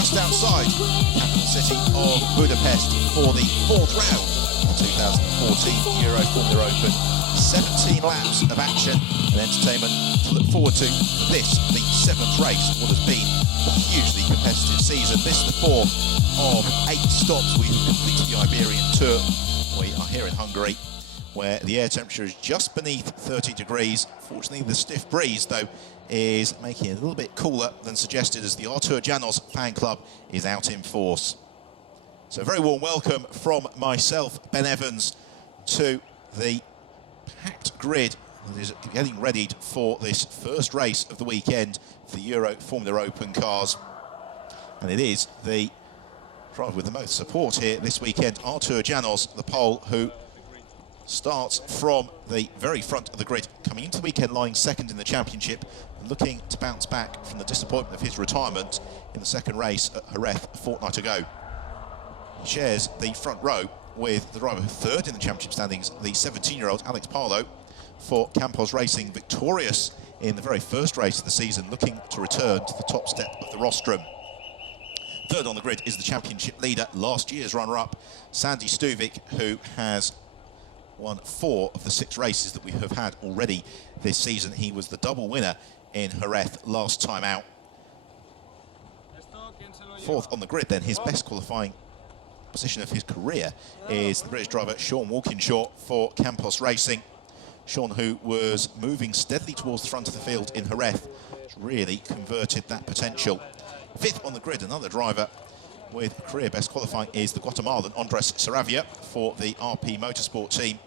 just outside the capital city of Budapest for the fourth round of 2014 Euroformula Open. 17 laps of action and entertainment to look forward to. This, the seventh race of what has been a hugely competitive season. This is the fourth of 8 stops. We have completed the Iberian Tour. We are here in Hungary, where the air temperature is just beneath 30 degrees. Fortunately, the stiff breeze, though, is making it a little bit cooler than suggested as the Artur Janos fan club is out in force. So a very warm welcome from myself, Ben Evans, to the packed grid that is getting readied for this first race of the weekend for the Euroformula Open cars. And it is the driver with the most support here this weekend, Artur Janos, the Pole, who starts from the very front of the grid, coming into the weekend lying second in the championship, looking to bounce back from the disappointment of his retirement in the second race at Jerez a fortnight ago. He shares the front row with the driver third in the championship standings, the 17-year-old Alex Parlo for Campos Racing, victorious in the very first race of the season, looking to return to the top step of the rostrum. Third on the grid is the championship leader, last year's runner-up, Sandy Stuvik, who has won 4 of the 6 races that we have had already this season. He was the double winner in Jerez last time out. Fourth on the grid then, his best qualifying position of his career is the British driver Sean Walkinshaw for Campos Racing. Sean, who was moving steadily towards the front of the field in Jerez, really converted that potential. Fifth on the grid, another driver with career best qualifying is the Guatemalan Andres Saravia for the RP Motorsport team.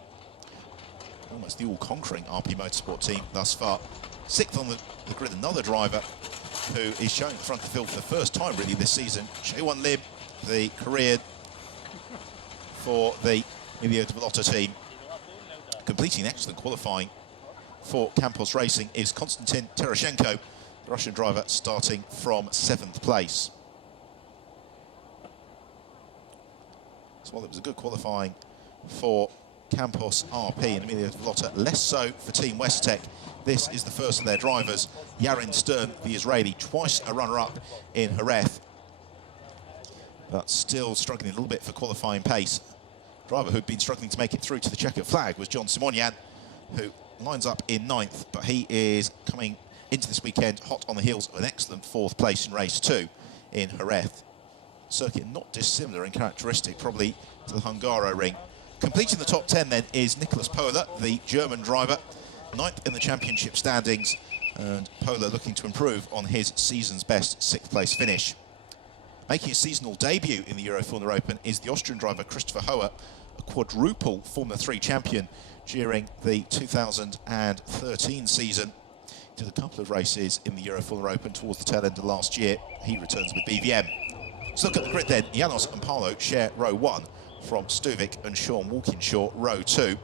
Almost the all-conquering RP Motorsport team thus far. Sixth on the grid, another driver who is showing the front of the field for the first time really this season, Chewan Lim, the career for the Emilio de Villota team. Completing excellent qualifying for Campos Racing is Konstantin Terashenko, the Russian driver, starting from 7th place. So while it was a good qualifying for Campos RP and Emilio de Villota, less so for Team Westtech. This is the first of their drivers, Yarin Stern, the Israeli, twice a runner-up in Jerez, but still struggling a little bit for qualifying pace. Driver who'd been struggling to make it through to the checkered flag was John Simonian, who lines up in 9th, but he is coming into this weekend hot on the heels of an excellent 4th place in race 2 in Jerez. Circuit not dissimilar in characteristic, probably, to the Hungaroring. Completing the top 10 then is Nicholas Pola, the German driver, 9th in the championship standings, and Pola looking to improve on his season's best 6th place finish. Making his seasonal debut in the Euroformula Open is the Austrian driver Christopher Hoher, a quadruple Formula 3 champion during the 2013 season. He did a couple of races in the Euroformula Open towards the tail end of last year. He returns with BVM. Let's look at the grid then. Janos and Parlo share row 1 from Stuvik and Sean Walkinshaw, row 2.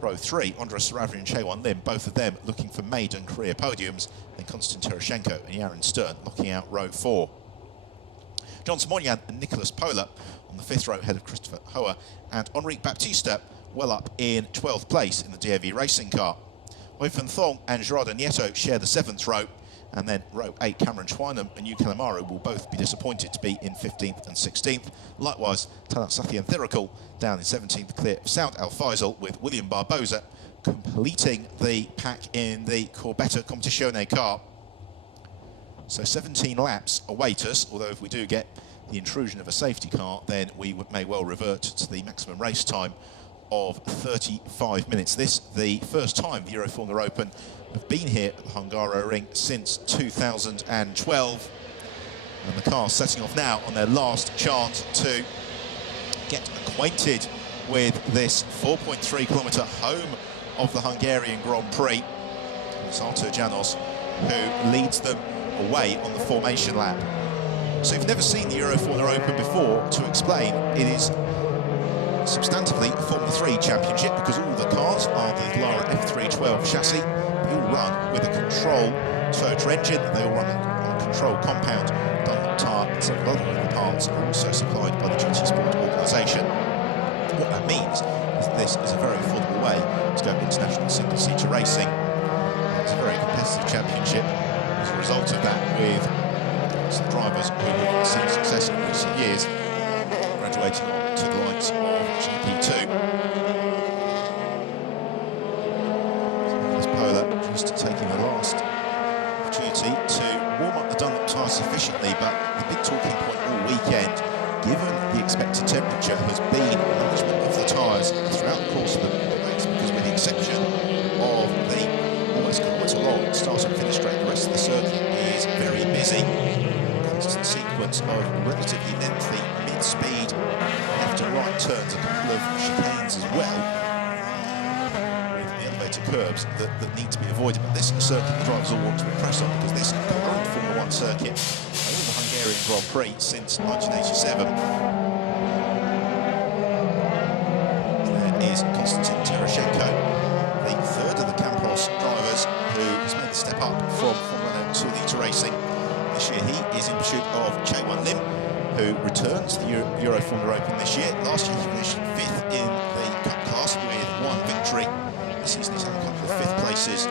Row 3, Andres Saravia and Chewan Lim, both of them looking for maiden career podiums. Then Konstantin Terashenko and Yarin Stern locking out row 4. John Simonian and Nicholas Pola on the 5th row ahead of Christopher Hoher, and Enrique Baptista well up in 12th place in the DAV racing car. Weifan Thong and Gerardo Nieto share the 7th row, and then row 8, Cameron Schweinam and Yu Calamaro will both be disappointed to be in 15th and 16th. Likewise, Talat Sathian Thirikul down in 17th, clear of Saud Al Faisal, with William Barbosa completing the pack in the Corbetta Competizione car. So 17 laps await us, although if we do get the intrusion of a safety car, then we may well revert to the maximum race time of 35 minutes. This, the first time the Euroformula Open have been here at the Hungaroring since 2012. And the car setting off now on their last chance to get acquainted with this 4.3 kilometre home of the Hungarian Grand Prix. It's Artur Janos who leads them away on the formation lap. So if you've never seen the Euroformula Open before, to explain, it is substantively a Formula 3 championship because all the cars are the Lara F312 chassis. They all run with a control Toyota engine. They all run on a control compound. Dunlop tyre and several other of the parts are also supplied by the GT Sport organisation. What that means is that this is a very affordable way to go international single-seater racing. It's a very competitive championship as a result of that, with amongst the drivers who have seen success in recent years, graduating on to the likes of GP2. Pola just taking the last opportunity to warm up the Dunlop tyres sufficiently, but the big talking point all weekend, given the expected temperature, has been management of the tyres throughout the course of the race, because with the exception of the almost kilometre-long start and finish straight, the rest of the circuit is very busy. Constant sequence of relatively lengthy mid-speed left and right turns, a couple of chicanes as well, curbs that need to be avoided, but this is a circuit the drivers all want to impress on, because this current Formula 1 circuit, over the Hungarian Grand Prix since 1987. There is Konstantin Terashenko, the third of the Campos drivers who has made the step up from Formula 1 to Lita Racing. This year he is in pursuit of Chaewon Lim, who returns to the Euroformula Open this year. Last year he finished 5th in the Cup class with 1 victory. This season he's had a couple of 5th places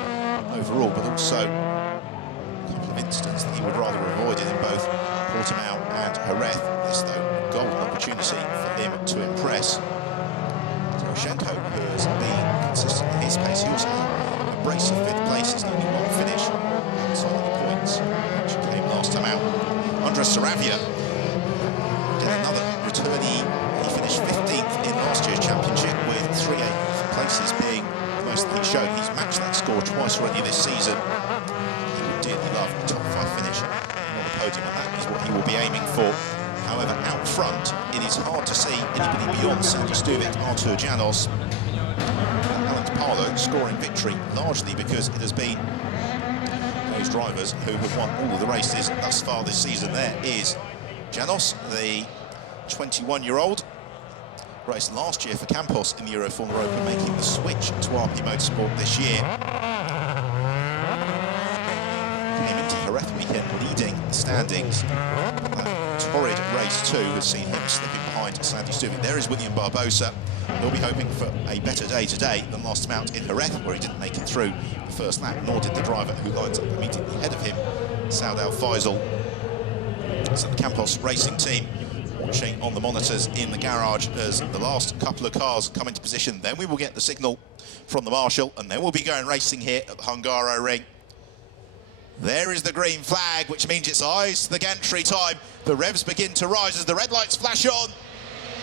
overall, but also a couple of incidents that he would rather have avoided in both Portimao and Jerez. This, though, a golden opportunity for him to impress. Terashenko has been consistent in his pace. He also had a brace of 5th places, only 1 finish outside of the points, which came last time out. Andres Saravia did another returnee. He finished 15th in last year's championship, with 3 8th places being most that he's shown. He's matched that score twice already this season. He would dearly love a top 5 finish on the podium, and that is what he will be aiming for. However, out front, it is hard to see anybody beyond Sandy Stuvik, Artur Janos, and Alex Parlo scoring victory, largely because it has been those drivers who have won all of the races thus far this season. There is Janos, the 21-year-old. Raced last year for Campos in the Euroformula Open, making the switch to RP Motorsport this year. Came into Jerez weekend leading the standings. That torrid race 2 has seen him slipping behind Sandy Stuvik. There is William Barbosa. He'll be hoping for a better day today than last time out in Jerez, where he didn't make it through the first lap, nor did the driver who lines up immediately ahead of him, Saud Al Faisal. So the Campos racing team watching on the monitors in the garage as the last couple of cars come into position. Then we will get the signal from the marshal, and then we'll be going racing here at the Hungaroring. There is the green flag, which means it's eyes to the gantry time. The revs begin to rise as the red lights flash on.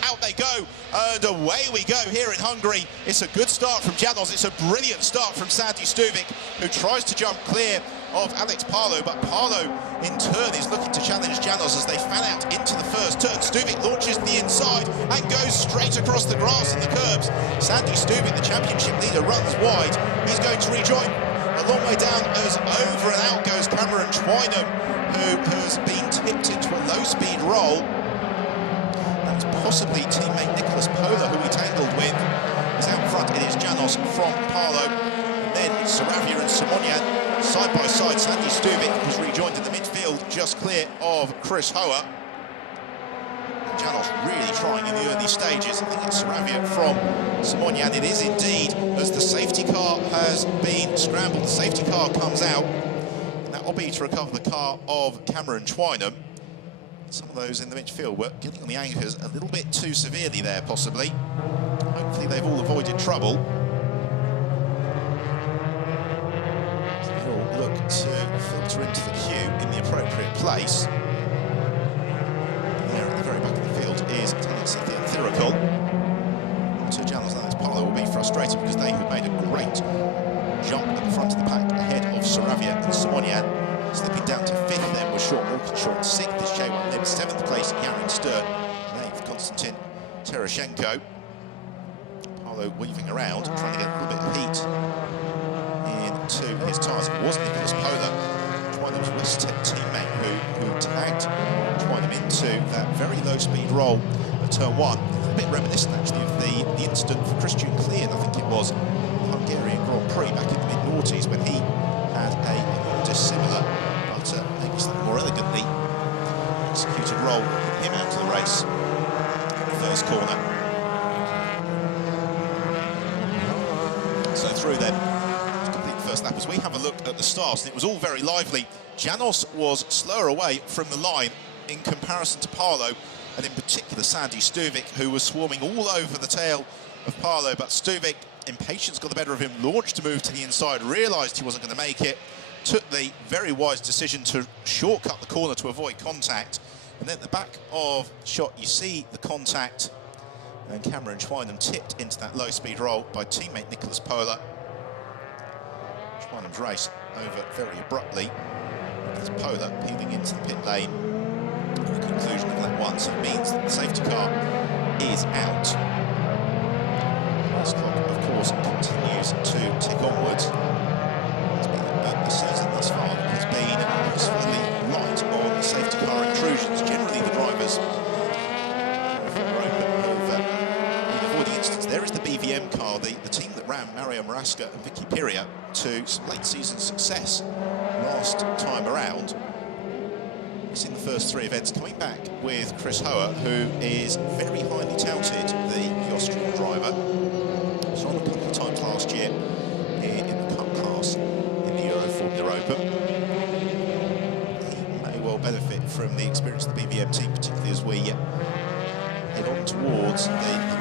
Out they go, and away we go here in Hungary. It's a good start from Janos. It's a brilliant start from Sandy Stuvik, who tries to jump clear of Alex Parlo, but Parlo in turn is looking to challenge Janos as they fan out into the first turn. Stuvik launches to the inside and goes straight across the grass and the curbs. Sandy Stuvik, the championship leader, runs wide. He's going to rejoin a long way down as over and out goes Cameron Twynham, who has been tipped into a low-speed roll. That's possibly teammate Nicholas Pola, who he tangled with. As out front, it is Janos from Parlo. And then it's Saravia and Simonyan. Side by side, Sandy Stuvik has rejoined in the midfield, just clear of Chris Hoa. And Janos really trying in the early stages. I think it's Saravia from Simonyan. It is indeed, as the safety car has been scrambled. The safety car comes out, and that will be to recover the car of Cameron Twynham. Some of those in the midfield were getting on the anchors a little bit too severely there, possibly. Hopefully they've all avoided trouble. Look to filter into the queue in the appropriate place. And there at the very back of the field is Italian Cynthia Thirikol. To Janos, Alex Parlo will be frustrated because they have made a great jump at the front of the pack ahead of Saravia and Simonyan. Slipping down to 5th then was Sean Walkinshaw. 6th is Chaewon Lim. 7th place, Yaron Stern. 8th, Konstantin Terashenko. Parlo weaving around, trying to get a little bit of heat into his tyres. It was Nicholas Pola, Twynham's West Tech teammate, who tagged Twynham into that very low-speed roll at turn 1. A bit reminiscent, actually, of the incident for Christian Klein, I think it was, the Hungarian Grand Prix back in the mid-noughties, when he had a dissimilar, but maybe slightly more elegantly executed roll, put him out of the race in the first corner. So through then, first lap, as we have a look at the start, and it was all very lively Janos was slower away from the line in comparison to Paolo, and in particular Sandy Stuvik, who was swarming all over the tail of Paolo. But Stuvik, impatience got the better of him, launched to move to the inside, realised he wasn't going to make it, took the very wise decision to shortcut the corner to avoid contact. And then at the back of shot, you see the contact, and Cameron Schweinum tipped into that low-speed roll by teammate Nicholas Pola. Schweinum's race over very abruptly, because Pola peeling into the pit lane at the conclusion of lap 1, so it means that the safety car is out. This clock, of course, continues to tick onwards. The season thus far has been usefully light on safety car intrusions. Generally, the drivers have been avoiding incidents. There is the BVM car, the team that ran Mario Marasca and Vicky Piria to some late season success last time around. It's in the first 3 events, coming back with Chris Hoa, who is very highly touted, the Austrian driver. He was on a couple of times last year in the Cup class in the Euroformula Open. He may well benefit from the experience of the BVM team, particularly as we head on towards the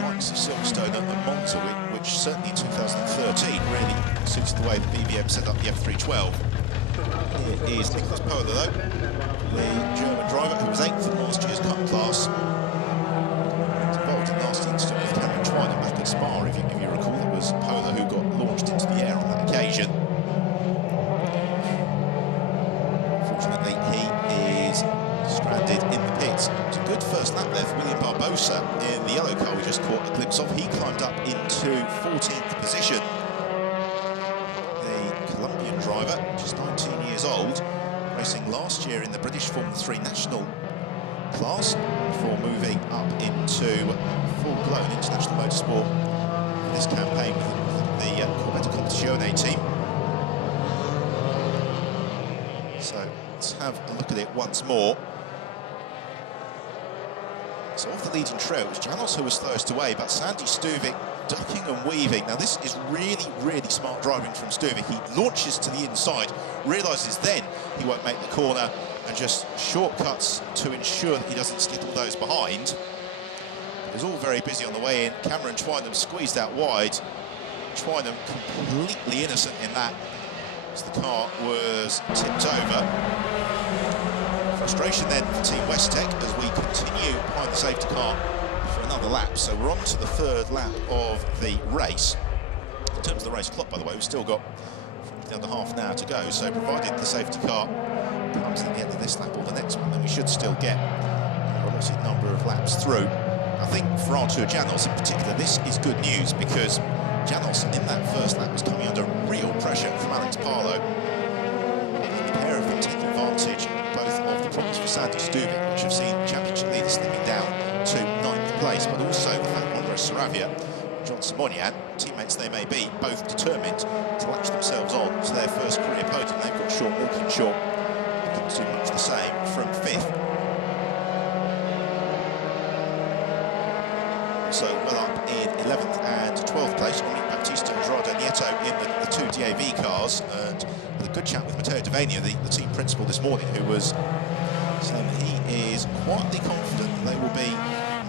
likes of Silverstone and Monza, which certainly in 2013 really suits the way the BVM set up the F312. Here is Nicholas Pola, though, the German driver who was 8th in last year's Cup class. He was involved in last incident with Cameron Schweinum back at Spa, if you recall. It was Pola who got launched into the air on that occasion. Unfortunately, he is stranded in the pits. It's a good first lap there for William Barbosa in the yellow car we just caught a glimpse of. He climbed up into 14th position. The Colombian driver, just 19 years old, racing last year in the British Formula 3 national class before moving up into full-blown international motorsport in this campaign with the Corvette Competizione team. So let's have a look at it once more. So off the leading trail, it was Janos who was slowest away, but Sandy Stuvik ducking and weaving. Now this is really, really smart driving from Stuvik. He launches to the inside, realises then he won't make the corner, and just shortcuts to ensure that he doesn't skittle those behind. It was all very busy on the way in. Cameron Schweinum squeezed out wide. Schweinum completely innocent in that, as the car was tipped over. Frustration then for Team Westtech as we continue behind the safety car for another lap. So we're on to the 3rd lap of the race. In terms of the race clock, by the way, we've still got under half an hour to go. So provided the safety car comes at the end of this lap or the next one, then we should still get a limited number of laps through. I think for Artur Janos in particular, this is good news, because Janos in that first lap was coming under real pressure from Alex Parlow. And the pair of them taking advantage both of the problems for Sandy Stuvik, which have seen championship leaders slipping down to 9th place, but also the fact Andres Saravia, John Simonian, teammates they may be, both determined to latch themselves on to their first career podium. They've got Sean Walkinshaw, who can do much the same from 5th. So well up in 11th and 12th place, Dominic Baptista and Gerardo Nieto in the 2 DAV cars, and had a good chat with Matteo Davenia, the team principal, this morning, who was saying that he is quietly confident that they will be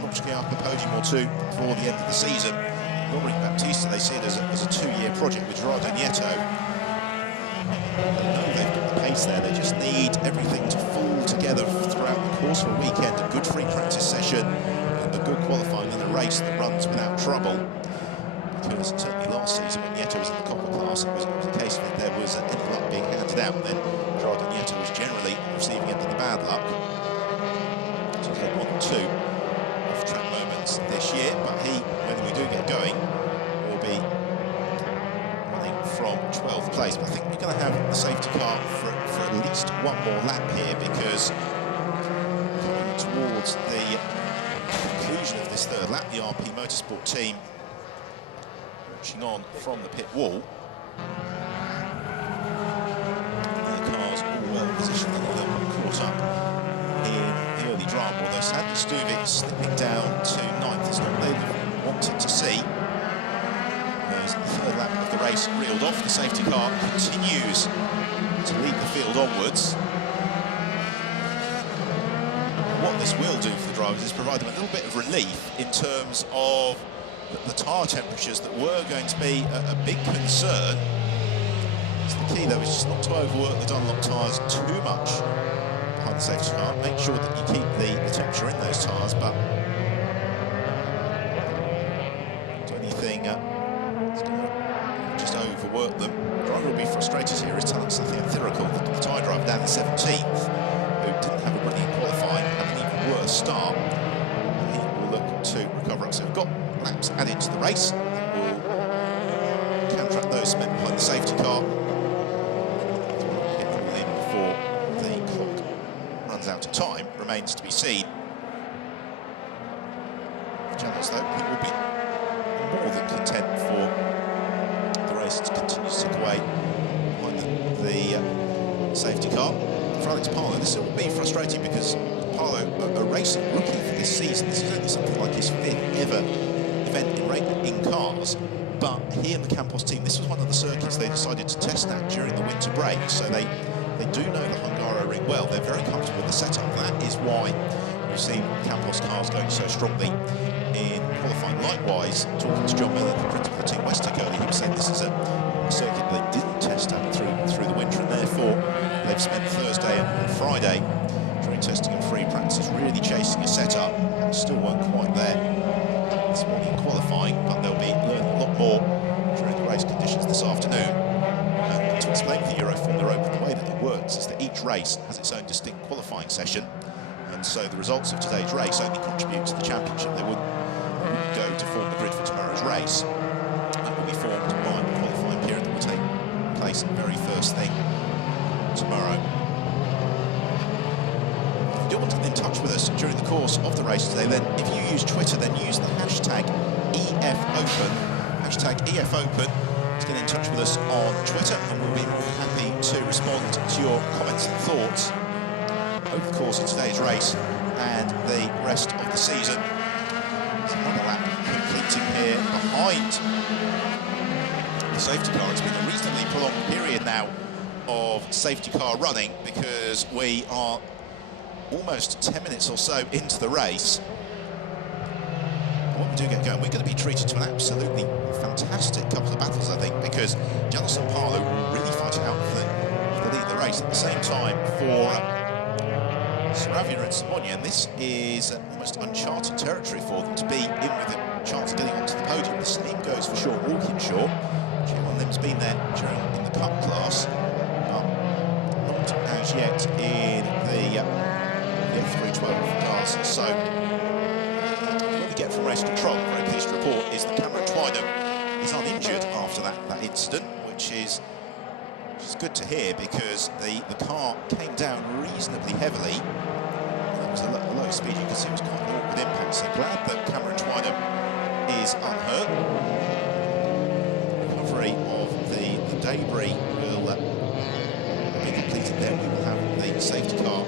notching up a podium or 2 before the end of the season. Dominic Baptista, they see it as a 2-year project with Gerardo Nieto. They know they've got the pace there, they just need everything to fall together throughout the course of a weekend, a good free practice session, a good qualifying and a race that runs without trouble. Because certainly last season when Nieto was in the Copper class, it was a case of there was any luck being handed out, and then Gerardo Nieto was generally on the receiving end of the bad luck. So he's had 1 or 2 off-track moments this year, but he, when we do get going, will be running from 12th place. But I think we're going to have the safety car for at least 1 more lap here, because coming towards the conclusion of this 3rd lap, the RP Motorsport team marching on from the pit wall. Their cars all well positioned, and they'll be caught up in the early drama, although Sandy Stuvik slipping down to 9th is not what they wanted to see. As the 3rd lap of the race reeled off, the safety car continues to lead the field onwards. this will do for the drivers is provide them a little bit of relief in terms of the tyre temperatures that were going to be a big concern. So the key, though, is just not to overwork the Dunlop tyres too much behind the safety car. Make sure that you keep the temperature in those tyres, but do anything that's going to just overwork them. The driver will be frustrated here. Is Talent Theothirical, the tyre driver down in 17th, who didn't have a brilliant qualifying, had an even worse start. He will look to recover up. So we've got laps added to the race. We'll counteract those spent behind the safety car. Get them all in before the clock runs out of time. Remains to be seen. Janos, though, he will be more than content for the race to continue to tick away behind the safety car. For Alex Palou, this will be frustrating because Palou, a racing rookie for this season, this is only something like his 5th ever event in cars, but he and the Campos team, this was one of the circuits they decided to test at during the winter break, so they do know the Hungaroring well. They're very comfortable with the setup. That is why we've seen Campos cars going so strongly in qualifying. Likewise, talking to John Miller, the principal of Team Westec earlier, he was saying this is a circuit they didn't test at through the winter, and therefore they've spent Thursday and Friday during testing and free practices really chasing a setup. Still weren't quite there this morning in qualifying, but they'll be learning a lot more during the race conditions this afternoon. And to explain the Euroformula Open, the way that it works is that each race has its own distinct qualifying session, and so the results of today's race only contribute to the championship. They wouldn't go to form the grid for tomorrow's race. That will be formed by the qualifying period that will take place very first thing tomorrow. If you do want to get in touch with us during the course of the race today, then if you use Twitter, then use the hashtag EFOpen, hashtag EFOpen, to get in touch with us on Twitter, and we'll be more than happy to respond to your comments and thoughts over the course of today's race and the rest of the season. There's another lap completing here behind the safety car. It's been a reasonably prolonged period now of safety car running because we are almost 10 minutes or so into the race. And when we do get going, we're going to be treated to an absolutely fantastic couple of battles, I think, because Janos and Palou will really fight it out for the lead of the race. At the same time, for Saravia and Simonian, and this is almost uncharted territory for them to be in with a chance of getting onto the podium. The same goes for Sean Walkinshaw. Sean Lim's been there in the Cup class, but not as yet in the F312 cars. So what we get from race control, I'm very pleased to report, is that Cameron Twynham is uninjured after that incident, which is good to hear because the car came down reasonably heavily. It was a low speed, you can see it was quite an awkward impact, so glad that Cameron Twynham is unhurt. Recovery of the debris will be completed, then we will have the safety car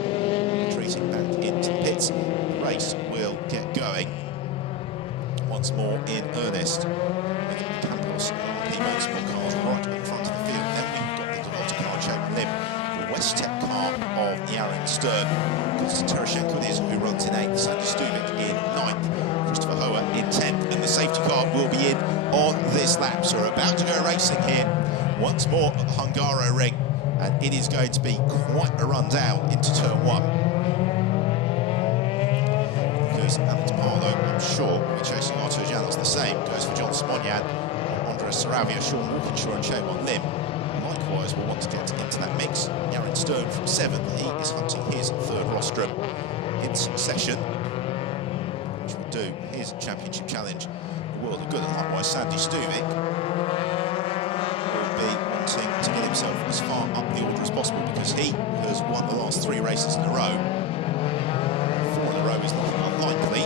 retreating back into the pits. The race will get going once more in earnest with the Campos RP Motorsport cars right in front of the field. Then we've got the Delotta car, Chapman Lim, the Westec car of Yarin Stern, Konstantin Tereshchenko it is, who runs in 8th, Sandy Stuvik in 9th, Christopher Hoa in 10th, and the safety car will be in on this lap. So we're about to go racing here once more at the Hungaroring, and it is going to be quite a run down into turn 1. Because Alex Palou, I'm sure, will be chasing Artur Janos. The same goes for John Simonian, Andres Saravia, Sean Walkinshaw and Chapman Lim. Likewise, we'll want to get into that mix. Yarin Stern from 7th, he is hunting his 3rd rostrum in succession, which will do his championship challenge the world of good. And likewise, Sandy Stuvik will be wanting to get himself as far up the order as possible because he has won the last 3 races in a row. 4 in a row is looking unlikely,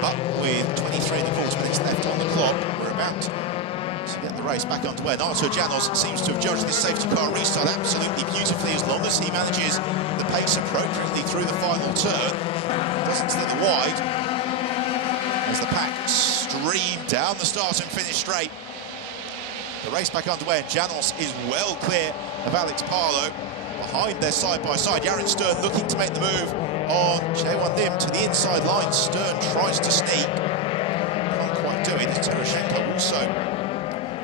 but with 23¼ minutes left on the clock, we're about to get the race back underway. And Artur Janos seems to have judged this safety car restart absolutely beautifully as long as he manages the pace appropriately through the final turn. Doesn't slither wide as the pack stream down the start and finish straight. The race back underway, and Janos is well clear of Alex Palou. Behind their side-by-side, Yarin Stern looking to make the move on J1 Lim to the inside line. Stern tries to sneak. Can't quite do it. As Terashenko also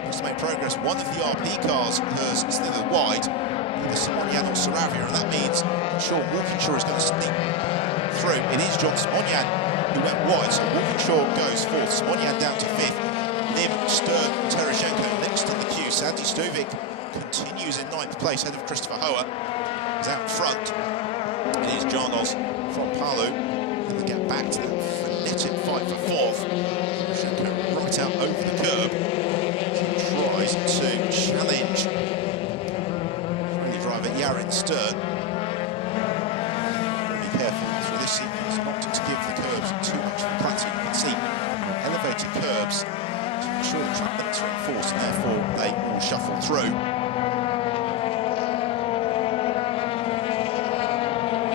needs to make progress. One of the RP cars has slithered wide, either Simonyan or Saravia, and that means Sean Walkinshaw is going to sneak through. It is John Simonyan who went wide, so Walkinshaw goes fourth. Simonyan down to fifth. Lim, Stern, Terashenko next in the queue. Sandy Stuvik continues in ninth place, ahead of Christopher Hoa. Is out front. It is Janos from Palu. And they get back to that frenetic fight for fourth. Terashenko right out over the curb. Tries to challenge rally driver Yarin Stern. Be careful through this sequence not to give the curbs too much plateau. You can see elevated curbs to ensure the track limits are enforced, and therefore they all shuffle through.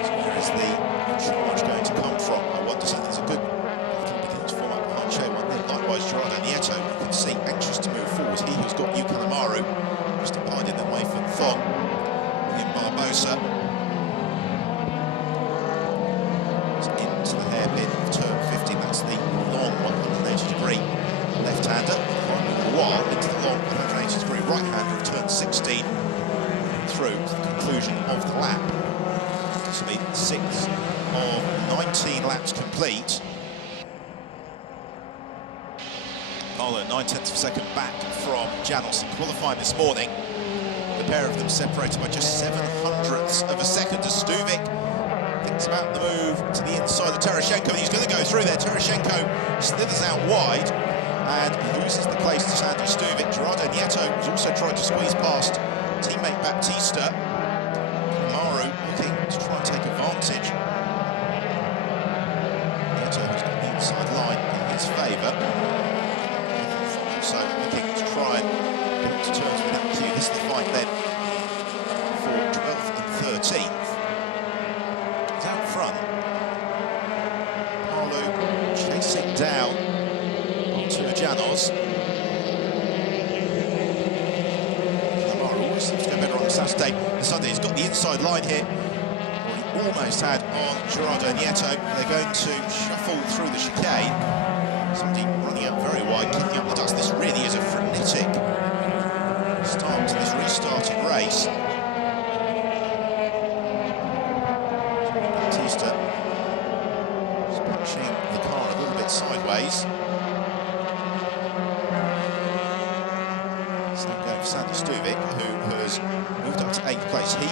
So where is the charge going to come from? I wonder. So there's a good little beginning to form up behind J1 Lim. Likewise, Gerardo Nieto, you can see, anxious to move forward. He has got Yu Kalamaru just abiding the way from Thon. William Barbosa into the hairpin of turn 15. That's the long 180-degree left-hander. Noir into the long 180-degree right-hander of turn 16 through to the conclusion of the lap. So the 6th of 19 laps complete. Arlo 9/10 of a second back from Janos in qualifying this morning. The pair of them separated by just 7/100ths of a second as Stuvik thinks about the move to the inside of Terashenko. He's going to go through there. Terashenko slithers out wide and loses the place to Sandy Stuvik. Gerardo Nieto was also trying to squeeze past teammate Baptista. Maru looking to try and take advantage. Nieto has got the inside line in his favour. So looking to try and get up to terms with that queue. This is the fight then for 12th and 13th. He's out front. Palu chasing down onto Janos. Lamar always seems to go better on a Saturday than Sunday. He's got the inside line here. He almost had on Gerardo Nieto. They're going to shuffle through the chicane. Somebody running out very wide, kicking up the dust. This really is a frenetic start to this restarted race. Baptista is punching the car a little bit sideways. Same going for Sandy Stuvik, who has moved up to 8th place. He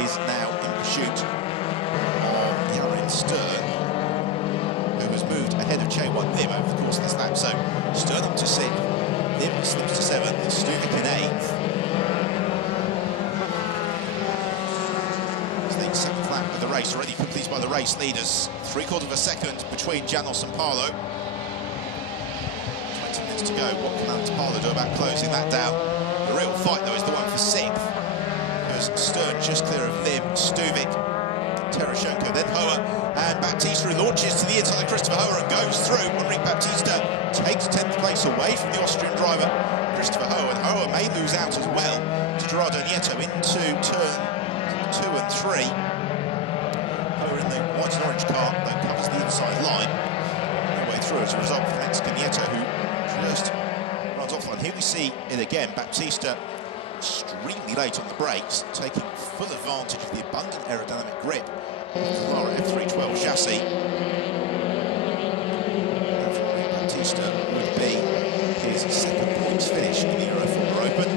is now in pursuit of Yarin Stern, who has moved ahead of J1 Lim over the course of this lap. So Stern up to 6th, Lim slips to 7th, Stuvik in 8th. It's the 7th lap of the race, already completed by the race leaders. 3/4 of a second between Janos and Palu. 20 minutes to go. What can Alex Palu do about closing that down? The real fight, though, is the one for 6th. As Stern just clear of Lim, Stuvik, Terashenko, then Hoa, and Baptista, who launches to the inside of Christopher Hoa and goes through. Enric Baptista takes 10th place away from the Austrian driver, Christopher Hoa, and Hoa may lose out as well to Gerardo Nieto into turn 2 and 3. Hoa in the white and orange car that covers the inside line. No way through as a result for the Mexican Nieto, who just runs offline. Here we see it again. Baptista extremely late on the brakes, taking full advantage of the abundant aerodynamic grip of the Lara F312 chassis. Baptista would be his 2nd points finish in the Euroformula Open.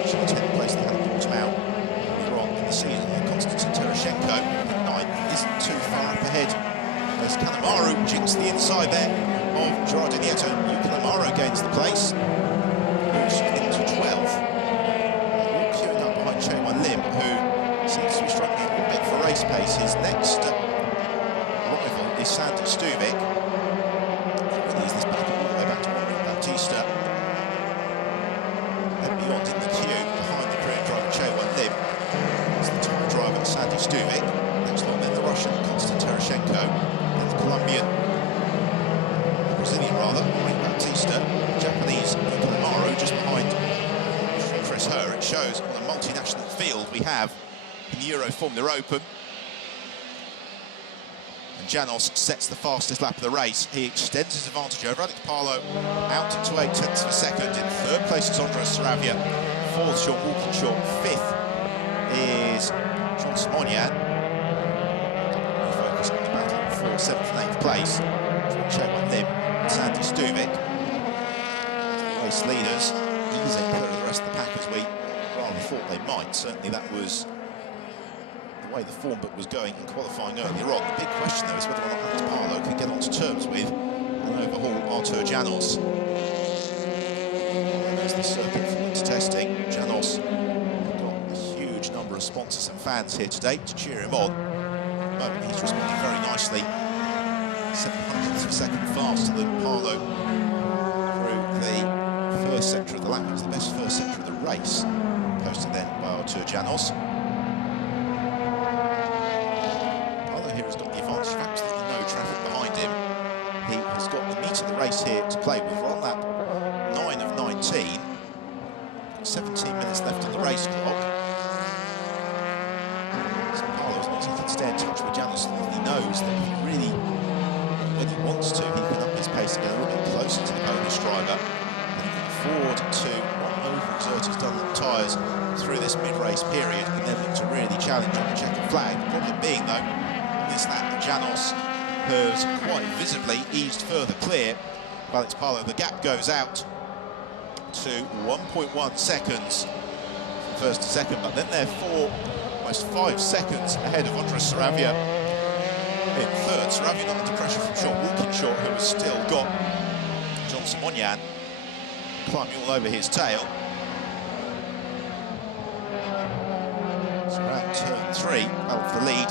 Actually, 10th place they had to brought him out earlier on in the season. Konstantin Terashenko in 9th isn't too far up ahead as Kalamaru jinks the inside there of Gerardo Nieto. Kalamaru gains the place, moves into 12th. All queuing up behind J1 Lim, who seems to be struggling a bit for race pace. His next rival is Sandy Stuvik. Really is this battle all the way back to Enric Baptista. And beyond in the queue, behind the Korean driver J1 Lim, is the top driver Sandy Stuvik. Next one then the Russian Konstantin Terashenko, then the Colombian, Brazilian rather, Enric Baptista, Japanese Kalamaru just behind Chris Hoa. It shows what a multinational field we have in the Euroformula Open. And Janos sets the fastest lap of the race. He extends his advantage over Alex Palou out to 0.8 of a second. In third place is Andres Saravia. Fourth, Sean Walkinshaw. Fifth is John Simonian. We focus on the battle for 7th and 8th place. Chegwin Lim and Sandy Stuvik. Race leaders easing clear of the rest of the pack as we rather thought they might. Certainly that was the way the form book was going in qualifying earlier on. The big question though is whether or not Alex Palou can get onto terms with and overhaul Artur Janos. And there's the circuit for winter testing. Janos got a huge number of sponsors and fans here today to cheer him on. At the moment he's responding very nicely. 700th of a second faster than Palou through the first sector of the lap. It was the best first sector of the race, posted then by Artur Janos. Palou here has got the advantage of absolutely no traffic behind him. He has got the meat of the race here to play with. We're on lap 9 of 19. 17 minutes left on the race clock. So Palou has not exactly to stay in touch with Janos. He knows that he really, when he wants to, he can up his pace to get a little bit closer to the Polish driver. And he can afford to not overexert his Dunlop tyres through this mid-race period and then look to really challenge on the checkered flag. The problem being, though, is that Janos has quite visibly eased further clear of Alex Palou. The gap goes out to 1.1 seconds from first to second, but then they're almost 5 seconds ahead of Andres Saravia in third. Saravia not under pressure from Sean Walkinshaw, who has still got John Simonian climbing all over his tail. So around turn 3, out of the lead.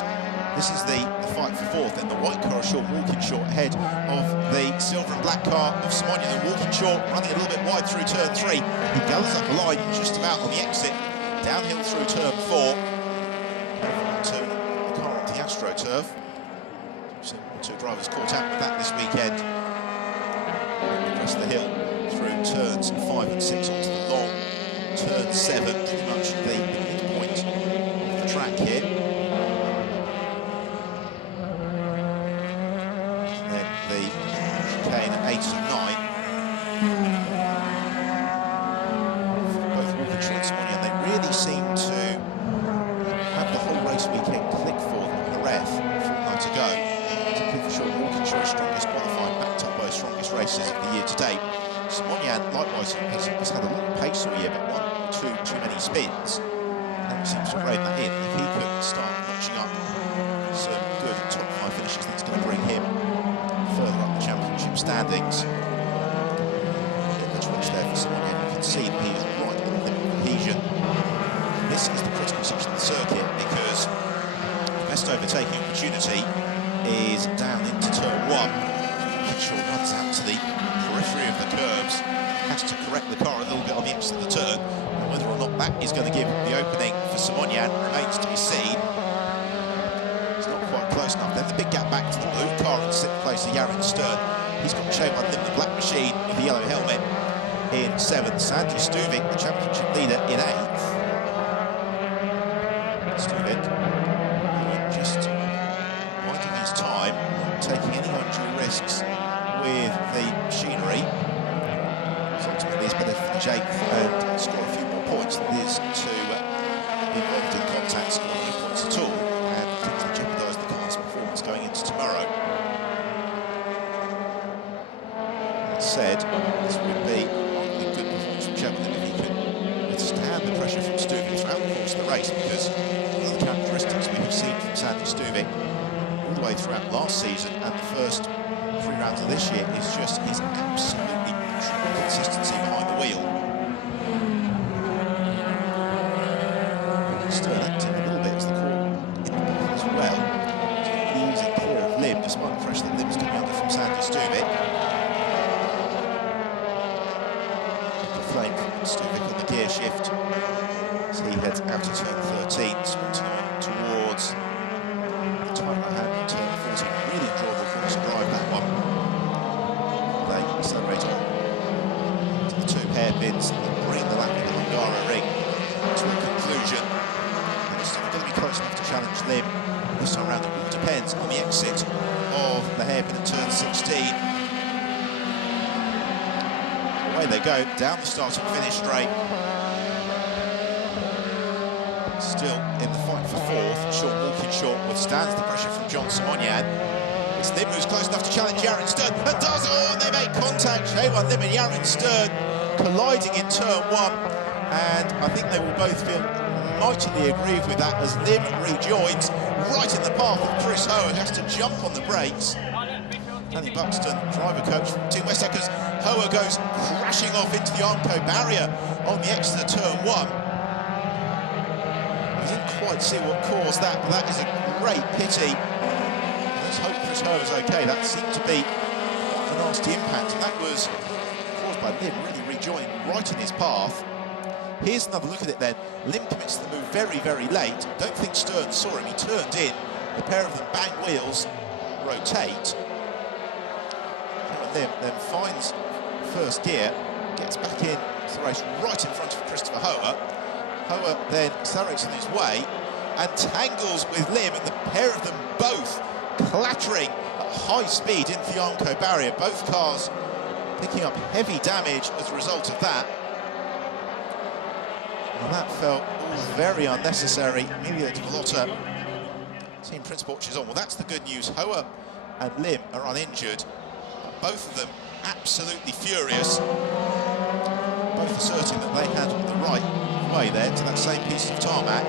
This is the fight for fourth. Then the white car of Sean Walkinshaw ahead of the silver and black car of Simonian. And Walkinshaw running a little bit wide through turn 3. He gallops up the line just about on the exit, downhill through turn 4. To the car on the AstroTurf. So two drivers caught out with that this weekend. Across the hill through turns 5 and 6 onto the long turn 7, pretty much the midpoint of the track here. And then the chicane at 8 and 9. Both Walkinshaw and Simonian, they really seem to have the whole race weekend click for them in a ref a fortnight ago. Sean Walkinshaw, strongest qualifying, backed up by his strongest races of the year to date. Simonian, likewise, has had a lot of pace all year, but one or two too many spins. And that seems to have reined that in. If he could start notching up some good top 5 finishes, that's going to bring him further up the championship standings. In the twitch there for Simonian, you can see that he is right on the limit of cohesion. This is the critical section of the circuit because the best overtaking opportunity is down into turn 1. Walkinshaw runs out to the periphery of the curbs, has to correct the car a little bit on the exit of the turn, and whether or not that is going to give the opening for Simonian remains to be seen. It's not quite close enough. Then the big gap back to the blue car in 6th place of Yarin Stern. He's got Chegwin Lim, the black machine with the yellow helmet, in 7th. Sandy Stuvik, the championship leader, in 8th. Stuvik just biding his time, not taking any undue risks with the machinery. So ultimately it's better to finish 8th and score a few more points than it is to be involved in contact, score no points at all, and potentially jeopardise the car's performance going into tomorrow. That said, this would be a good performance from Chegwin if he could withstand the pressure from Stuvik throughout the course of the race, because one of the characteristics we have seen from Sandy Stuvik all the way throughout last season and the first 3 rounds of this year is just his absolutely true consistency behind the wheel. Stern acting a little bit as the core in the bottom as well. So easing clear of Lim, despite the pressure that Lim's coming under from Sandy Stuvik. The flame from Stuvik on the gear shift as he heads out of turn 13, sprinting on towards the tight right hand in turn 14. Really enjoyable course to drive that one. They accelerate on to the 2 hairpins and bring the lap in the Hungary ring to a conclusion. And it's still going to be close enough to challenge Lim This time around, it all depends on the exit of the hairpin at turn 16. Away they go, down the start and finish straight. Still in the fight for fourth. Short walking short withstands the pressure from John Simonyan. It's Lim who's close enough to challenge Yaron Stern, and does. Oh, and they make contact. Shaywan Lim and Yaron Stern colliding in turn one, and I think they will both feel mightily aggrieved with that as Lim rejoins right in the path of Chris Howe, who has to jump on the brakes. Danny Buxton, driver coach from Team West Eckers. Howe goes crashing off into the Armco barrier on the exit of turn one. I didn't quite see what caused that, but that is a great pity. Let's hope Chris Howe is okay. That seemed to be a nasty impact, and that was caused by Lim really rejoining right in his path. Here's another look at it then. Lim commits to the move very, very late. Don't think Stern saw him. He turned in. The pair of them bang wheels, rotate. Lim then finds first gear, gets back in to the race right in front of Christopher Howe. Howe then accelerates on his way and tangles with Lim, and the pair of them both clattering at high speed into the Armco barrier. Both cars picking up heavy damage as a result of that. And that felt all very unnecessary. Emilio de Vallota, team principal, watches on. Well, that's the good news. Howe and Lim are uninjured. Both of them absolutely furious. Both asserting that they had the right way there to that same piece of tarmac.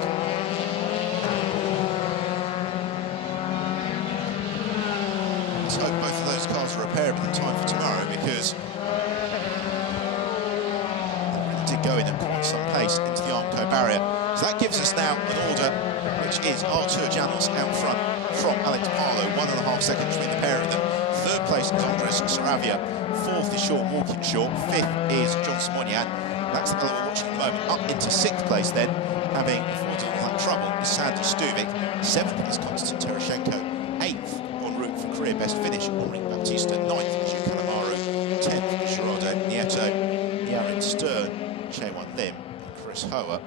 Let's hope both of those cars are repairable in time for tomorrow, because they really did go in at quite some pace into the Armco barrier. So that gives us now an order which is Artur Janos out front from Alex Parlow, 1.5 seconds between the pair of them. Third place is Andres Saravia. Fourth is Sean Walkinshaw. Fifth is John Simonyan. That's the fellow we're watching at the moment. Up into sixth place then, having avoided all that trouble, is Sandy Stuvik. Seventh is Konstantin Terashenko. Eighth, en route for career best finish, Henri Baptista. Ninth, Gio Calamaro. 10th, Gerardo Nieto. Yaron Stern, Shaywan Lim, and Chris Howe,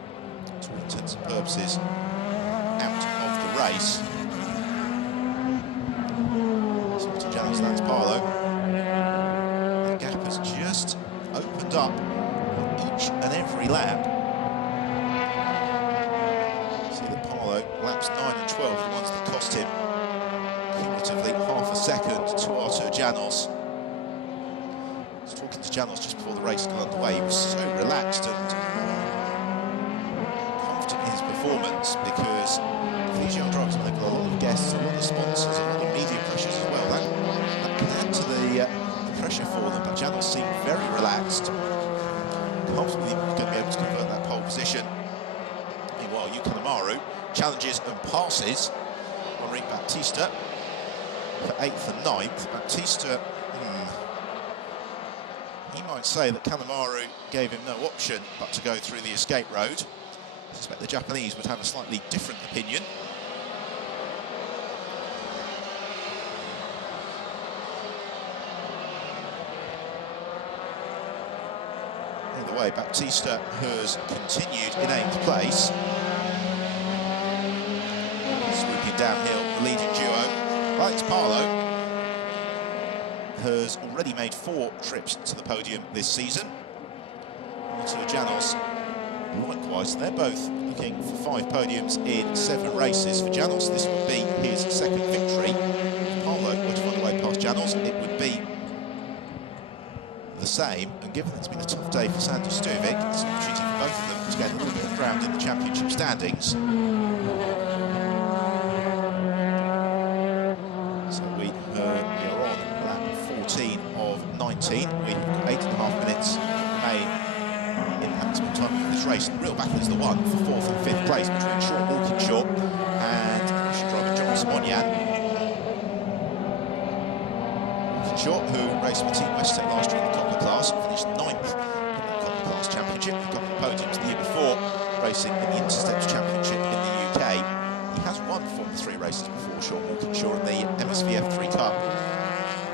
to all intents and purposes, out of the race. Janos, that's Parlow. The gap has just opened up on each and every lap. See that Parlow, laps 9 and 12, the ones that cost him cumulatively half a second to Artur Janos. I was talking to Janos just before the race got underway. He was so relaxed and confident in his performance, because these young drivers, they've got a lot of guests, a lot of sponsors, a lot of media pressures as well. That can add to the pressure for them, but Janos seemed very relaxed. Confidently going to be able to convert that pole position. Meanwhile, Yukanamaru challenges and passes Henri Baptista for 8th and 9th. Baptista, he might say that Kanemaru gave him no option but to go through the escape road. I suspect the Japanese would have a slightly different opinion. Either way, Baptista has continued in 8th place. Swooping downhill, the leading duo. Alex Parlow has already made 4 trips to the podium this season. Artur Janos, likewise, they're both looking for 5 podiums in 7 races. For Janos, this would be his 2nd victory. If Parlow were to find a way past Janos, it would be the same, and given it's been a tough day for Sandy Stuvik, it's an opportunity for both of them to gain a little bit of ground in the championship standings. So we are on lap 14 of 19. We've got 8.5 minutes remain in maximum time of this race. The real battle is the one for 4th and 5th place between Sean Walkinshaw and Russian driver John Simonyan. Walkinshaw, who raced with Team West Tech last year in the Copper class, finished 9th in the Copper class championship, a couple of podiums the year before, racing in the Intersteps championship in the UK. He has won Formula 3 races before, Sean Walkinshaw, in the MSVF 3 Cup.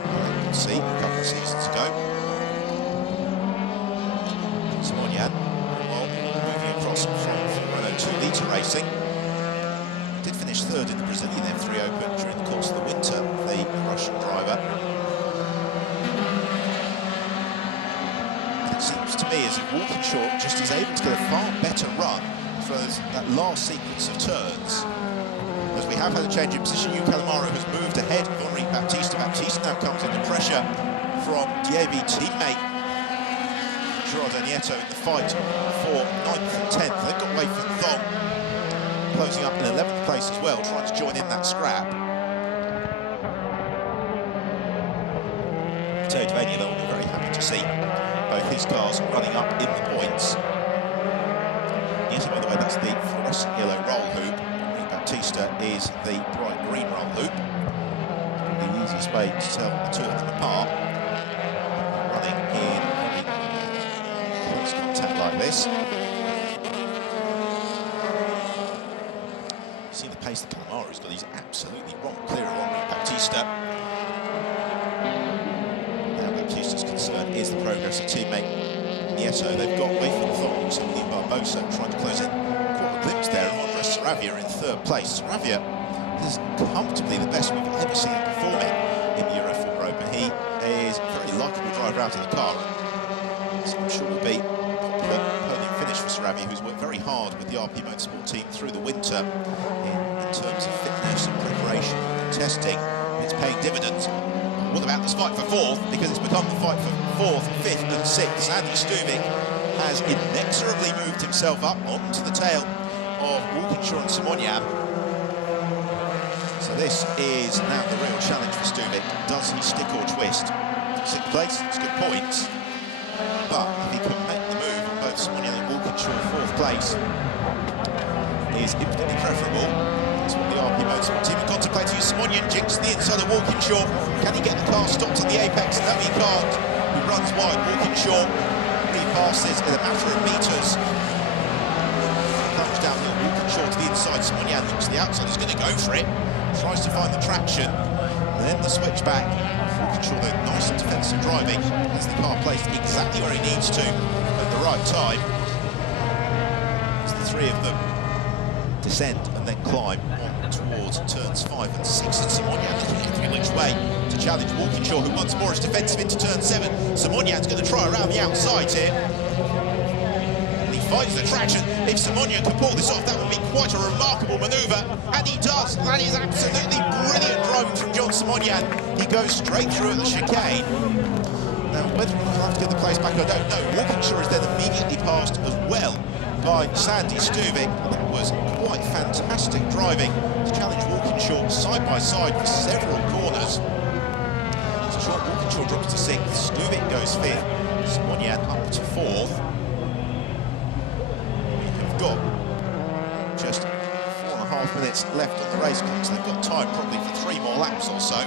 You can see a couple of seasons ago. Simonyan, well, moving across from Renault 2 Litre Racing, did finish third in the Brazilian F3 Open during the course of the winter, the Russian driver. And it seems to me as if Walkinshaw just is able to get a far better run for that last sequence of turns. As we have had a change in position, Calamaro has moved ahead of Henri Baptista. Baptista now comes under pressure from DAB teammate Gerardo Nieto in the fight for 9th and 10th. They've got Wei-Feng Thong closing up in 11th place as well, trying to join in that scrap. Matteo Davenia, though, will be very happy to see both his cars running up in the points. Yes, by the way, that's the fluorescent yellow roll hoop. Henri Baptista is the bright green roll hoop. The easiest way to tell the two of them apart. Running in very close contact like this. See the pace that Calamaro's got, he's absolutely wrong, clear of Henri Baptista. Now Baptista's concern is the progress of teammate Nieto. They've got Wei-Feng Thong, Samuel Barbosa trying to close in. Caught a glimpse there of Andres Saravia in third place. Saravia is comfortably the best we've ever seen him performing in the Euroformula Open. He is a very likeable driver out of the car, so I'm sure will be a popular podium finish for Saravia, who's worked very hard with the RP Motorsport team through the winter in terms of fitness and preparation and testing. It's paying dividends. What about this fight for fourth? Because it's become the fight for fourth, fifth and sixth. Sandy Stuvik has inexorably moved himself up onto the tail of Walkinshaw and Simonian. So this is now the real challenge for Stuvik. Does he stick or twist? Sixth place, it's good points. But if he can make the move on both Simonian and Walkinshaw, fourth place is infinitely preferable. That's what the RP Motorsport team are contemplating. Simonian jinks the inside of Walkinshaw. Can he get the car stopped on the apex? No, he can't. He runs wide. Walkinshaw repasses in a matter of metres. Comes downhill. Walkinshaw to the inside. Simonian looks to the outside. He's going to go for it. Tries to find the traction. And then the switch back. Walkinshaw, though, nice and defensive driving. Has the car placed exactly where he needs to at the right time. As the three of them descend and then climb on towards turns 5 and 6, and Simonian looking every which way to challenge Walkinshaw, who once more is defensive into turn 7. Simonian's going to try around the outside here, and he finds the traction. If Simonian can pull this off, that would be quite a remarkable manoeuvre, and he does. That is absolutely brilliant driving from John Simonian. He goes straight through at the chicane. Now, whether or not he'll have to get the place back, I don't know. Walkinshaw is then immediately passed as well by Sandy Stuvik. That was quite fantastic driving to challenge Walkinshaw side by side for several corners. So Walkinshaw drops to 6th, Stuvik goes 5th, Simonian up to 4th. We've got just 4.5 minutes left on the race clock, so they've got time probably for 3 more laps or so.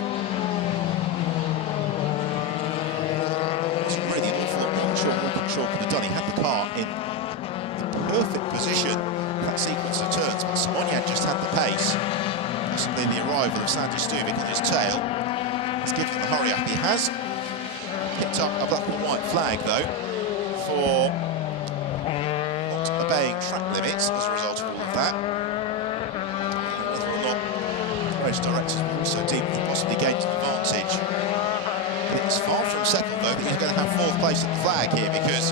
It's really an awful lot Walkinshaw could have done. He had the car in perfect position for that sequence of turns, but Simonian just had the pace. Possibly the arrival of Sandy Stuvik on his tail has given him the hurry up. He has picked up a black and white flag, though, for not obeying track limits as a result of all of that. Whether or not the race directors will also deem he possibly gained an advantage. But it's far from settled, though, that he's going to have 4th place at the flag here, because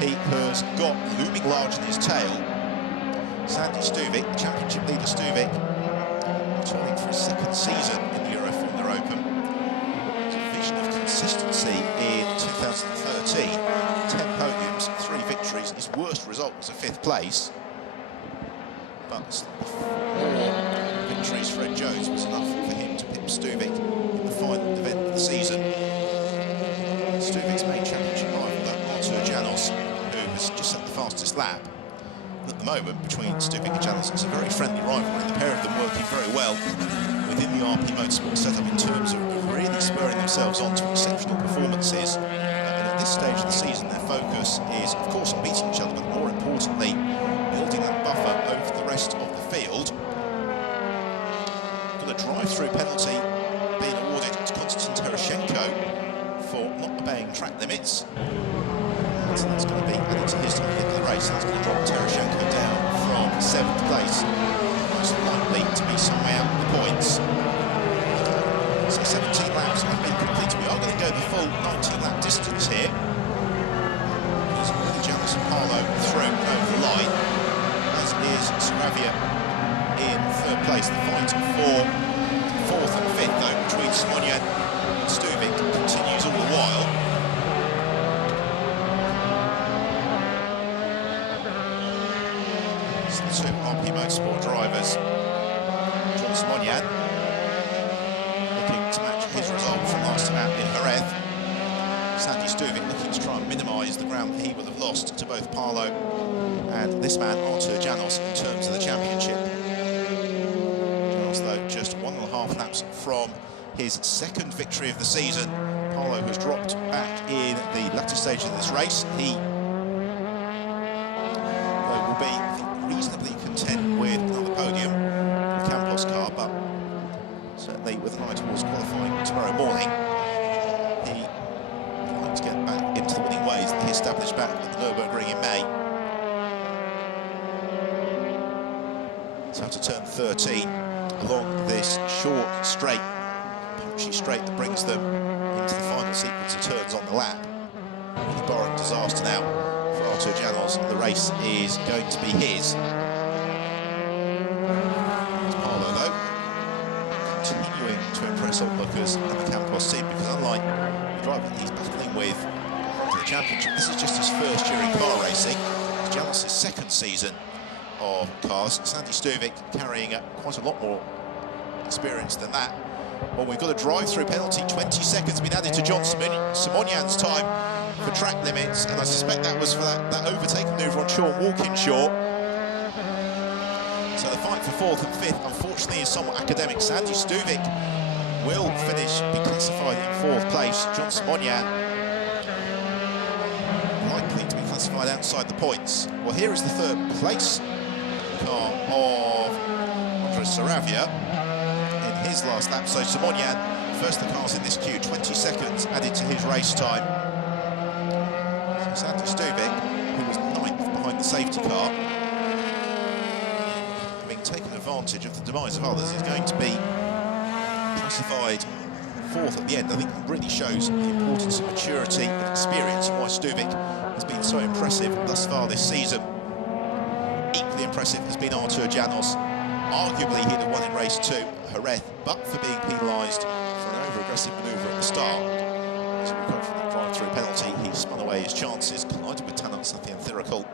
he has got looming large in his tail Sandy Stuvik, the championship leader Stuvik, returning for his 2nd season in the Euroformula Open. It's a vision of consistency in 2013. 10 podiums, 3 victories. His worst result was a 5th place. But 4 victories for Ed Jones was enough for him to pip Stuvik in the final event of the season. Stuvik's main championship rival, Artur Janos, who has just set the fastest lap. At the moment, between Stuvik and Janos, it's a very friendly rivalry, the pair of them working very well within the RP Motorsport setup in terms of really spurring themselves on to exceptional performances. And at this stage of the season, their focus is, of course, on beating each other, but more importantly, building that buffer over the rest of the field. Got a drive-through penalty being awarded to Konstantin Tereshchenko for not obeying track limits. So that's going to be added to his time at the end of the race. That's going to drop Tereshchenko down from 7th place most likely to be somewhere out of the points. So 17 laps have been completed. We are going to go the full 19-lap distance here. There's already Janos and Parlo through and over the line, as is Saravia in third place. The fight for fourth and fifth, though, between Simonyan and Stuvik continues all the while. It's the two RP Motorsport drivers. John Simonyan looking to match his result from last time out in Jerez. Sandy Stuvik looking to try and minimise the ground he will have lost to both Parlo and this man, Artur Janos, in terms of the championship. Janos, though, just 1.5 laps from his second victory of the season. Parlo has dropped back in the latter stage of this race. He will be, I think, reasonably content with another podium in the Campos car, but certainly with an eye towards qualifying tomorrow morning, he would like to get back into the winning ways that he established back at the Nürburgring in May. So to turn 13 along this short, straight, punchy straight that brings them into the final sequence of turns on the lap. Really barring disaster now for Artur Janos. The race is going to be his. Parlo, though, continuing to impress onlookers and the Campos team, because unlike the driver he's battling with for the championship, this is just his first year in car racing. It's Janos' second season of cars. Sandy Stuvik carrying quite a lot more experience than that. Well, we've got a drive-through penalty. 20 seconds been added to John Simonyan's time for track limits, and I suspect that was for that overtake manoeuvre on Sean Walkinshaw. So the fight for fourth and fifth, unfortunately, is somewhat academic. Sandy Stuvik will be classified in fourth place. John Simonyan likely to be classified outside the points. Well, here is the third place car of Andres Saravia in his last lap. So Simonyan, first the cars in this queue, 20 seconds added to his race time. So Sandy Stuvik, who was 9th behind the safety car, having taken advantage of the demise of others, is going to be classified fourth at the end. I think it really shows the importance of maturity and experience and why Stuvik has been so impressive thus far this season. Equally impressive has been Artur Janos. Arguably he'd have won in race 2 at Jerez, but for being penalised for an over-aggressive manoeuvre at the start. As he recovered from that drive-through penalty, he spun away his chances, collided with Tanat Sathianthirikul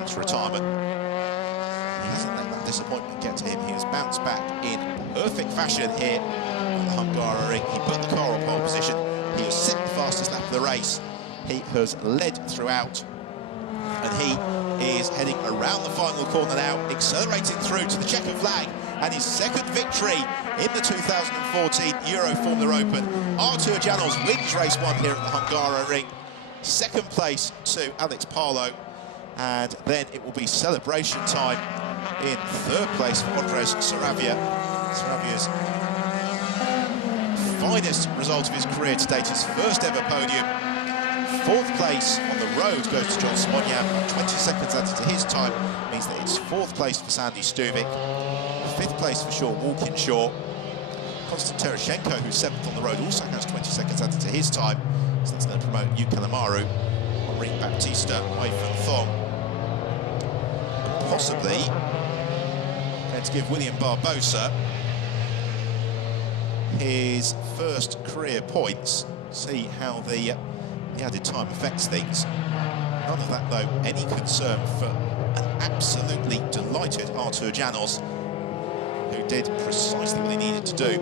into retirement. He hasn't let that disappointment get to him. He has bounced back in perfect fashion here at the Hungary. He put the car on pole position. He has set the fastest lap of the race. He has led throughout, and he is heading around the final corner now, accelerating through to the checkered flag, and his second victory in the 2014 Euroformula Open. Artur Janos wins race 1 here at the Hungary. Second place to Alex Parlo, and then it will be celebration time in third place for Andres Saravia. Saravia's finest result of his career to date, his first ever podium. Fourth place on the road goes to John Simonyan. 20 seconds added to his time means that it's fourth place for Sandy Stuvik, fifth place for Sean Walkinshaw. Konstant Tereshchenko, who's 7th on the road, also has 20 seconds added to his time. So that's going to promote Hugh Kanemaru, Henri Baptista, Wei Feng Thong. And possibly going to give William Barbosa his first career points. See how the added time affects things. None of that, though, any concern for an absolutely delighted Artur Janos, who did precisely what he needed to do.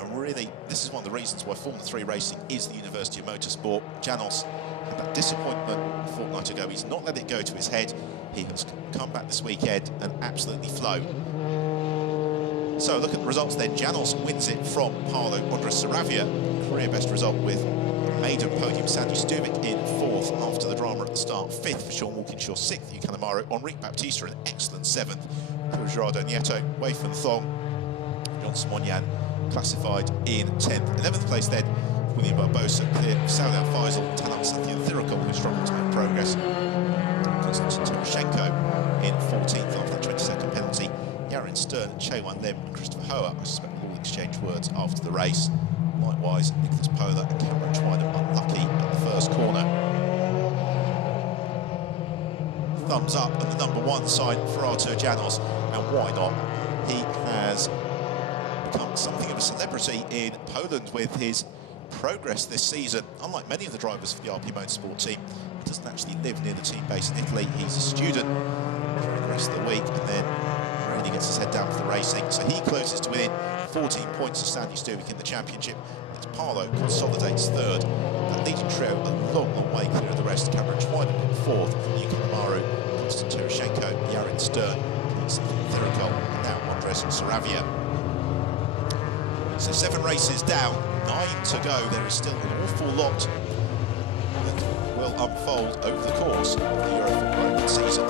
And really, this is one of the reasons why Formula 3 racing is the University of Motorsport. Janos had that disappointment a fortnight ago. He's not let it go to his head. He has come back this weekend and absolutely flown. So look at the results then. Janos wins it from Parlo. Andres Saravia, career best result with maiden podium. Sandy Stuvik in 4th after the drama at the start. 5th for Sean Walkinshaw. 6th, Hugh Kanemaru. Henri Baptista, an excellent 7th. Gerardo Nieto, Wei Feng Thong, John Simonyan classified in 10th. 11th place then, William Barbosa, clear Saudat Faisal, Tanat Sathianthirikul, who struggled to make progress. Konstantin Tereshchenko in 14th after the 22nd penalty. Yarin Stern, Chae-Wan Lim and Christopher Hoa, I suspect, will all exchange words after the race. Likewise, Nicholas Pola and Cameron Twynham unlucky at the first corner. Thumbs up on the number 1 side for Artur Janos, and why not? He has become something of a celebrity in Poland with his progress this season. Unlike many of the drivers for the RP Motorsport team, he doesn't actually live near the team base in Italy. He's a student for the rest of the week and then really gets his head down for the racing. So he closes to within 14 points of Sandy Stuvik in the championship. That's Parlo consolidates third. That leading trio a long, long way clear of the rest. Cameron Twynham in fourth from Yuki Amaru, Konstantin Tereshchenko, Yarin Stern, Thirikol, and now Andres Saravia. So 7 races down, 9 to go. There is still an awful lot that will unfold over the course of the Euroformula Open season.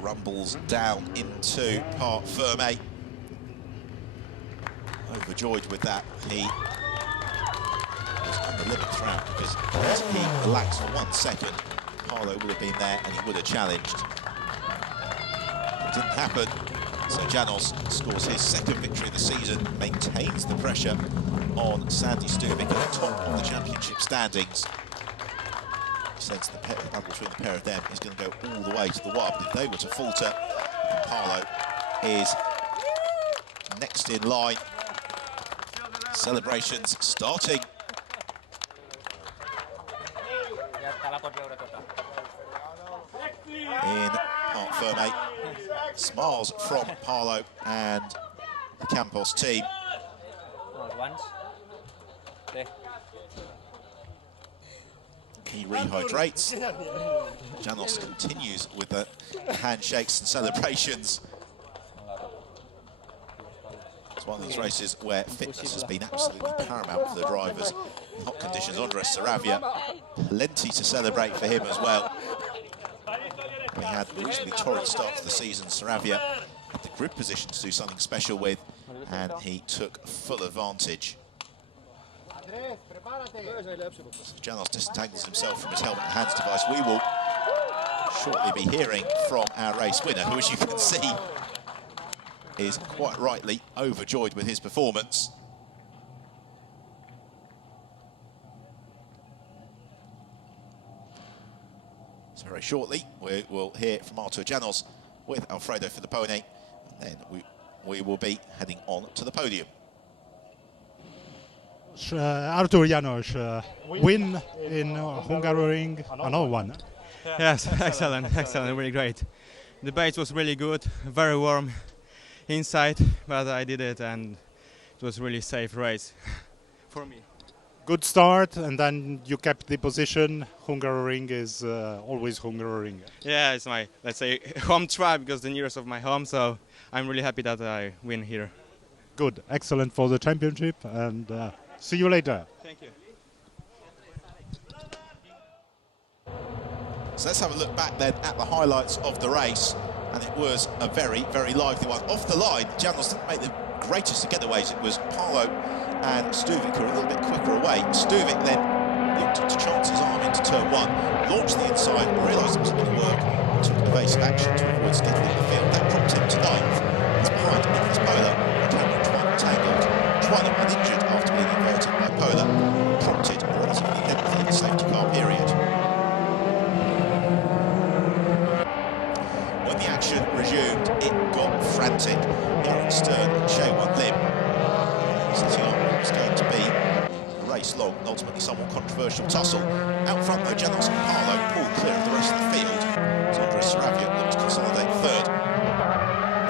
Rumbles down into Parc Fermé. Overjoyed with that. He was on the limit throughout because as he relaxed for 1 second, Parlo would have been there and he would have challenged. It didn't happen, so Janos scores his 2nd victory of the season, maintains the pressure on Sandy Stuvik at the top of the championship standings. Sense the battle between the pair of them is going to go all the way to the wire. But if they were to falter, Parlo is next in line. Celebrations starting. In Parc Fermé. Smiles from Parlo and the Campos team. He rehydrates. Janos continues with the handshakes and celebrations. It's one of these races where fitness has been absolutely paramount for the drivers. In hot conditions, Andres Saravia, plenty to celebrate for him as well. We had a reasonably torrid start to the season. Saravia had the grid position to do something special with, and he took full advantage. So Janos disentangles himself from his helmet and hands device. We will shortly be hearing from our race winner, who, as you can see, is quite rightly overjoyed with his performance. So very shortly, we will hear from Artur Janos with Alfredo Filippone, and then we will be heading on to the podium. Artur Janos, win in Hungaroring, another one. Yes, excellent, really great. The base was really good, very warm inside, but I did it and it was really safe race for me. Good start, and then you kept the position. Hungaroring is always Hungaroring. Yeah, it's my, let's say, home track because the nearest of my home, so I'm really happy that I win here. Good, excellent for the championship, and see you later. Thank you. So let's have a look back then at the highlights of the race, and it was a very, very lively one. Off the line, Janos didn't make the greatest of getaways. It was Parlo and Stuvik who were a little bit quicker away. Stuvik then looked to chance his arm into turn 1, launched the inside, realised it wasn't going to work, and took evasive action to avoid skidding in the field. That dropped him to 9th. It's behind Nicholas Pola and Cameron Twynham tangled. Twynham uninjured after being inverted by Pola, prompted a relatively lengthy safety car period. When the action resumed, it got frantic. Yarin Stern and Chae-Wan Lim setting up what was going to be a race-long and ultimately somewhat controversial tussle. Out front though, Janos and Parlo pulled clear of the rest of the field. So Andres Saravia looked to consolidate third.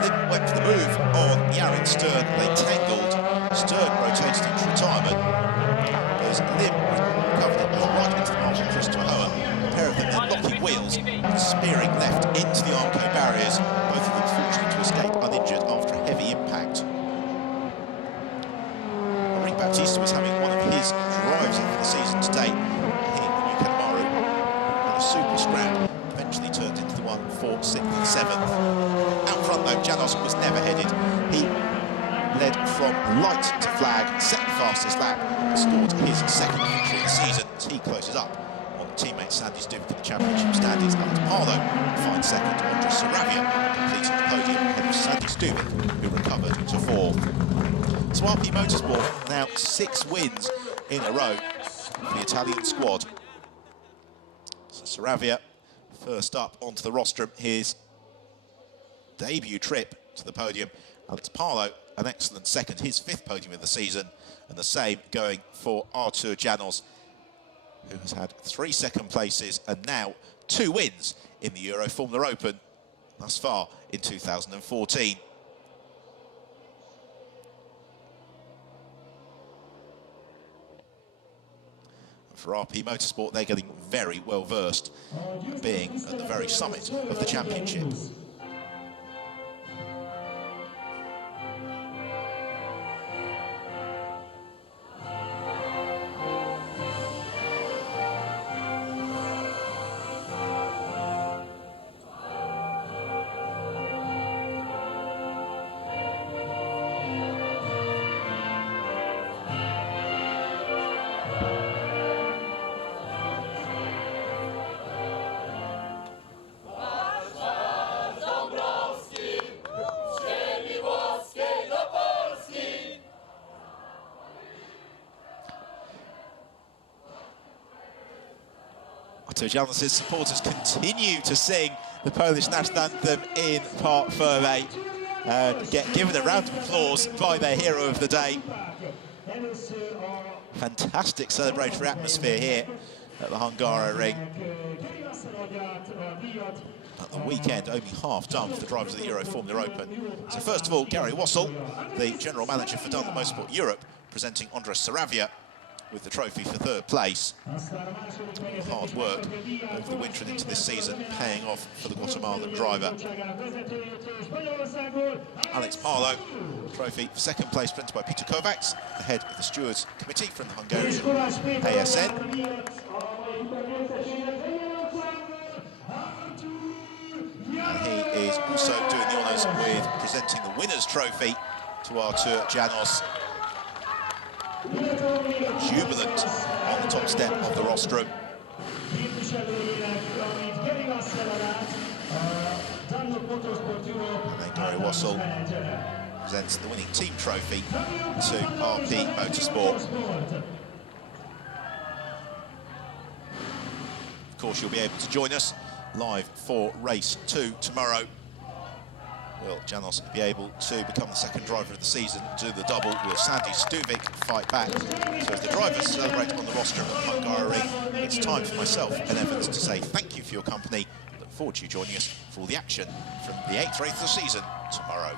Lim went for the move on Yarin Stern. They tangled. Stern rotated into retirement as Lim recovered it right into the margin of Christopher Hoa. A pair of them then locking wheels, spearing left into the Armco barriers, both of them fortunate to escape uninjured after a heavy impact. Ring Baptista was having one of his 7th. Out front though, Janos was never headed. He led from light to flag, set the fastest lap, and scored his second victory of the season as he closes up on teammate Sandy Stubik in the championship standings. Alex Parlow finds second. Andres Saravia completed the podium ahead of Sandy Stubik, who recovered to 4th. So RP Motorsport now 6 wins in a row for the Italian squad. So Saravia first up onto the rostrum, his debut trip to the podium. Alex Parlow, an excellent second, his 5th podium of the season, and the same going for Artur Janos, who has had 3 second places and now 2 wins in the Euroformula Open thus far in 2014. For RP Motorsport, they're getting very well versed, being at the very summit of the championship. Janos's supporters continue to sing the Polish national anthem in Parc Fermé and get given a round of applause by their hero of the day. Fantastic celebratory atmosphere here at the Hungary ring. At the weekend, only half done for the drivers of the Euroformula Open. So first of all, Gary Wassel, the general manager for Dunlop Motorsport Europe, presenting Andres Saravia with the trophy for 3rd place. Hard work over the winter and into this season, paying off for the Guatemalan driver. Alex Parlow, trophy for 2nd place, presented by Peter Kovacs, the head of the Stewards Committee from the Hungarian ASN. And he is also doing the honours with presenting the winner's trophy to Artur Janos. Jubilant on the top step of the rostrum. And then Gary Wassel presents the winning team trophy to RP Motorsport. Of course, you'll be able to join us live for race 2 tomorrow. Will Janos be able to become the 2nd driver of the season, do the double? Will Sandy Stubik fight back? So as the drivers celebrate on the rostrum of Hungary, it's time for myself and Evans to say thank you for your company. Look forward to you joining us for all the action from the 8th race of the season tomorrow.